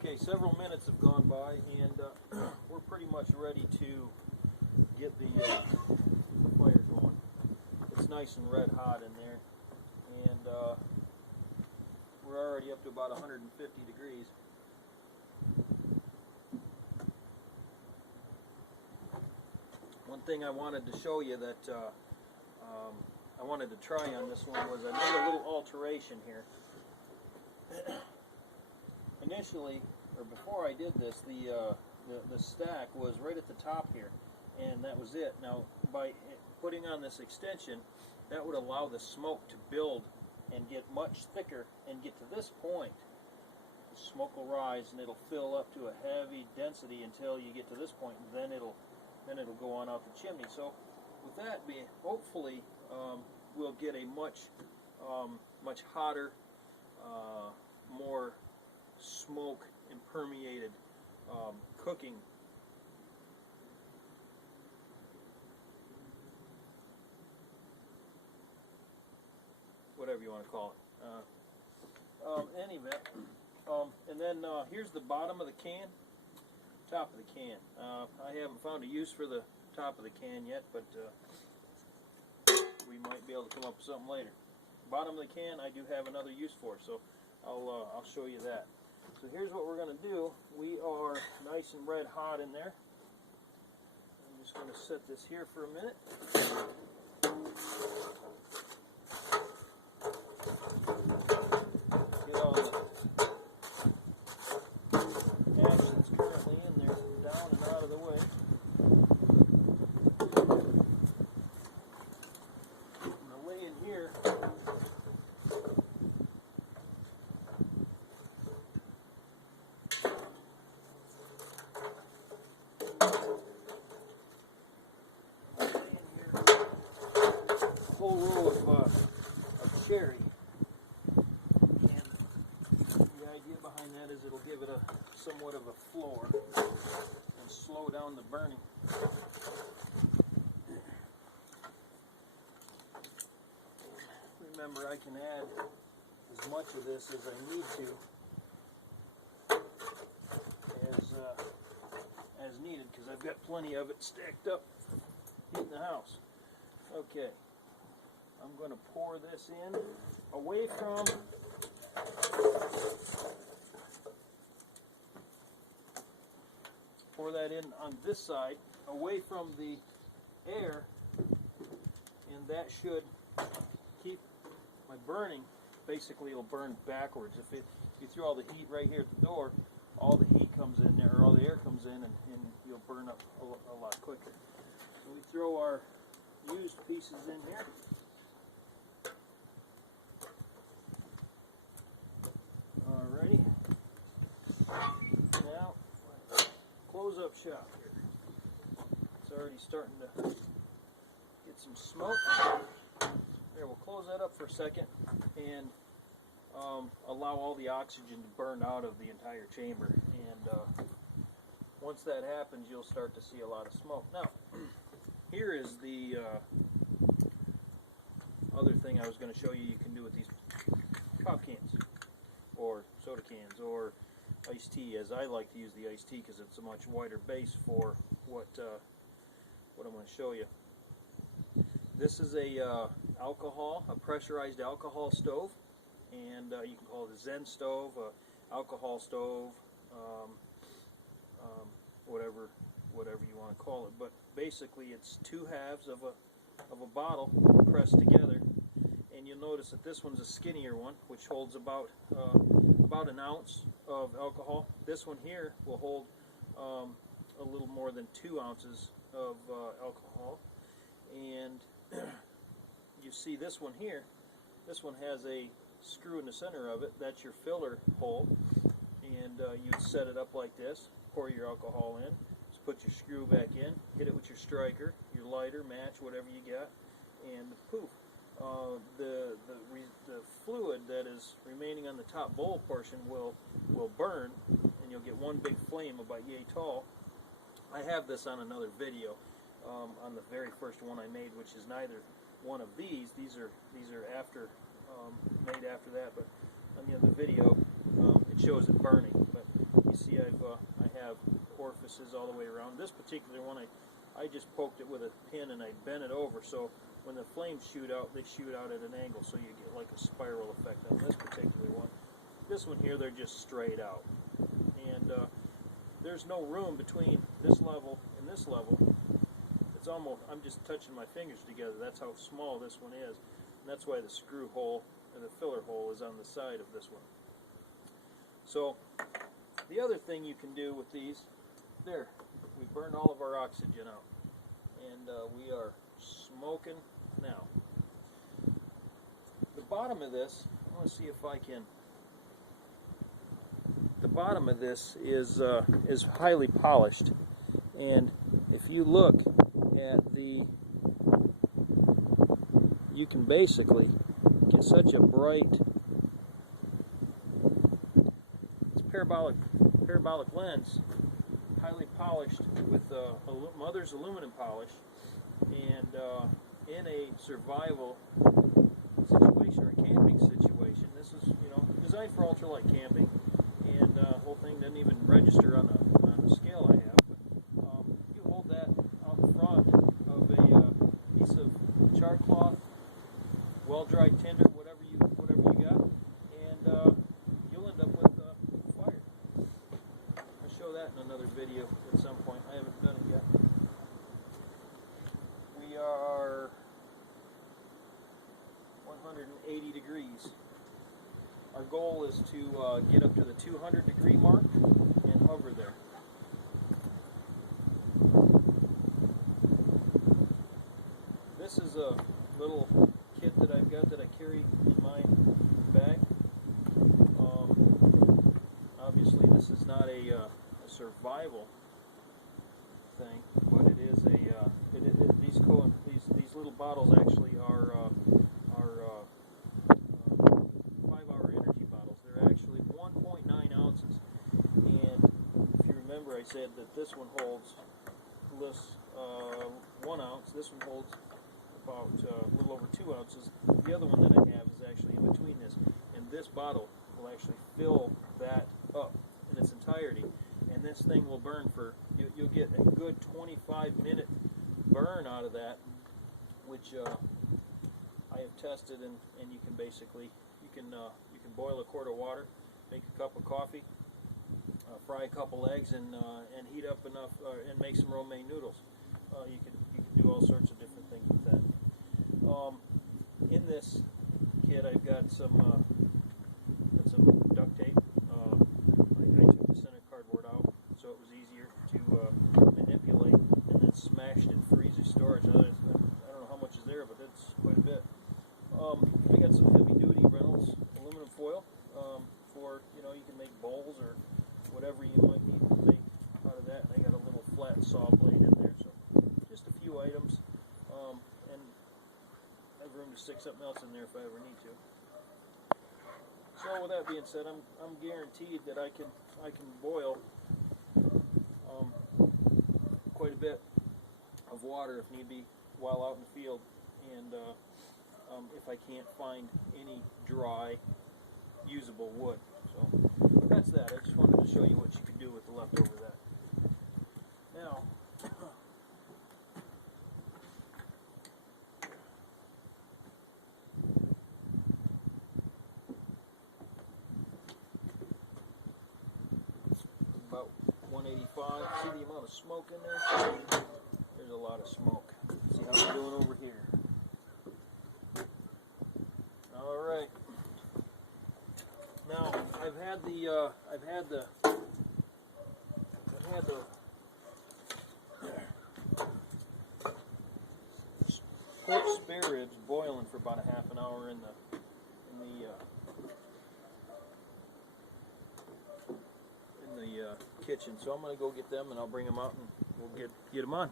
Okay, several minutes have gone by, and we're pretty much ready to get the fire going. It's nice and red hot in there, and we're already up to about 150 degrees. One thing I wanted to show you that I wanted to try on this one was I made a little alteration here. Initially, or before I did this, the stack was right at the top here, and that was it. Now, by putting on this extension, that would allow the smoke to build and get much thicker and get to this point. The smoke will rise and it'll fill up to a heavy density until you get to this point, and then it'll go on out the chimney. So, with that being, hopefully, we'll get a much hotter, more smoke impermeated cooking. Whatever you want to call it. Any event, and then here's the bottom of the can, top of the can. I haven't found a use for the top of the can yet, but we might be able to come up with something later. Bottom of the can, I do have another use for, so I'll show you that. So here's what we're going to do. We are nice and red hot in there. I'm just going to set this here for a minute. Get all the ash that's currently in there down and out of the way. I'm going to lay in here. Whole row of cherry, and the idea behind that is it'll give it somewhat of a floor and slow down the burning. Remember, I can add as much of this as I need to, as needed, because I've got plenty of it stacked up in the house. Okay. I'm going to pour this in away from pour that in on this side, away from the air, and that should keep my burning. Basically, it'll burn backwards. If you throw all the heat right here at the door, all the heat comes in there, or all the air comes in, and you'll burn up a lot quicker. So we throw our used pieces in here. Alrighty, now close up shop here. It's already starting to get some smoke. There, we'll close that up for a second and allow all the oxygen to burn out of the entire chamber. And once that happens, you'll start to see a lot of smoke. Now, here is the other thing I was going to show you can do with these pop cans, or soda cans, or iced tea, as I like to use the iced tea because it's a much wider base for what I'm going to show you. This is a pressurized alcohol stove, and you can call it a Zen stove, alcohol stove, whatever you want to call it. But basically, it's two halves of a bottle pressed together. And you'll notice that this one's a skinnier one, which holds about an ounce of alcohol. This one here will hold a little more than 2 ounces of alcohol. And you see this one here, this one has a screw in the center of it. That's your filler hole, and you'd set it up like this, pour your alcohol in, just put your screw back in, hit it with your striker, your lighter, match, whatever you got, and poof. The fluid that is remaining on the top bowl portion will burn, and you'll get one big flame about yay tall. I have this on another video, on the very first one I made, which is neither one of these. These are after made after that, but on the other video it shows it burning. But you see I have orifices all the way around. This particular one, I just poked it with a pin and I bent it over, so when the flames shoot out, they shoot out at an angle, so you get like a spiral effect on this particular one. This one here, they're just straight out. And there's no room between this level and this level. It's almost, I'm just touching my fingers together. That's how small this one is. And that's why the screw hole and the filler hole is on the side of this one. So the other thing you can do with these, there, we burned all of our oxygen out. And we are smoking now. The bottom of this, I want to see if I can. The bottom of this is highly polished, and if you look at the, you can basically get such a bright, it's parabolic lens, highly polished with mother's aluminum polish, and in a survival situation or a camping situation, this is, you know, designed for ultralight camping, and the whole thing doesn't even register on the scale I have. But you hold that out front of a piece of char cloth, well-dried tinder, whatever you got, and you'll end up with fire. I'll show that in another video at some point. I haven't done it yet. We are 180 degrees. Our goal is to get up to the 200 degree mark and hover there. This is a little kit that I've got that I carry in my bag. Obviously this is not a survival thing, but it is these little bottles actually are 5-hour energy bottles. They're actually 1.9 ounces, and if you remember, I said that this one holds 1 ounce. This one holds about a little over 2 ounces. The other one that I have is actually in between this, and this bottle will actually fill that up in its entirety, and this thing will burn for, you'll get a good 25-minute burn out of that, which I have tested, and you can basically, you can boil a quart of water, make a cup of coffee, fry a couple eggs, and heat up enough, and make some romaine noodles. You can do all sorts of different things with that. In this kit, I've got some duct tape. I took the center cardboard out so it was easier to manipulate, and then smashed in freezer storage. I don't know how much is there, but it's quite a bit. I got some heavy-duty Reynolds aluminum foil for, you know, you can make bowls or whatever you might need to make out of that. I got a little flat saw blade in there, so just a few items, and I have room to stick something else in there if I ever need to. So with that being said, I'm guaranteed that I can boil quite a bit of water if need be while out in the field, and if I can't find any dry, usable wood. So that's that. I just wanted to show you what you can do with the leftover of that. Now, about 185. See the amount of smoke in there? There's a lot of smoke. See how we're doing over here. All right. Now I've had the pork spare ribs boiling for about a half an hour in the kitchen. So I'm going to go get them, and I'll bring them out, and we'll get them on.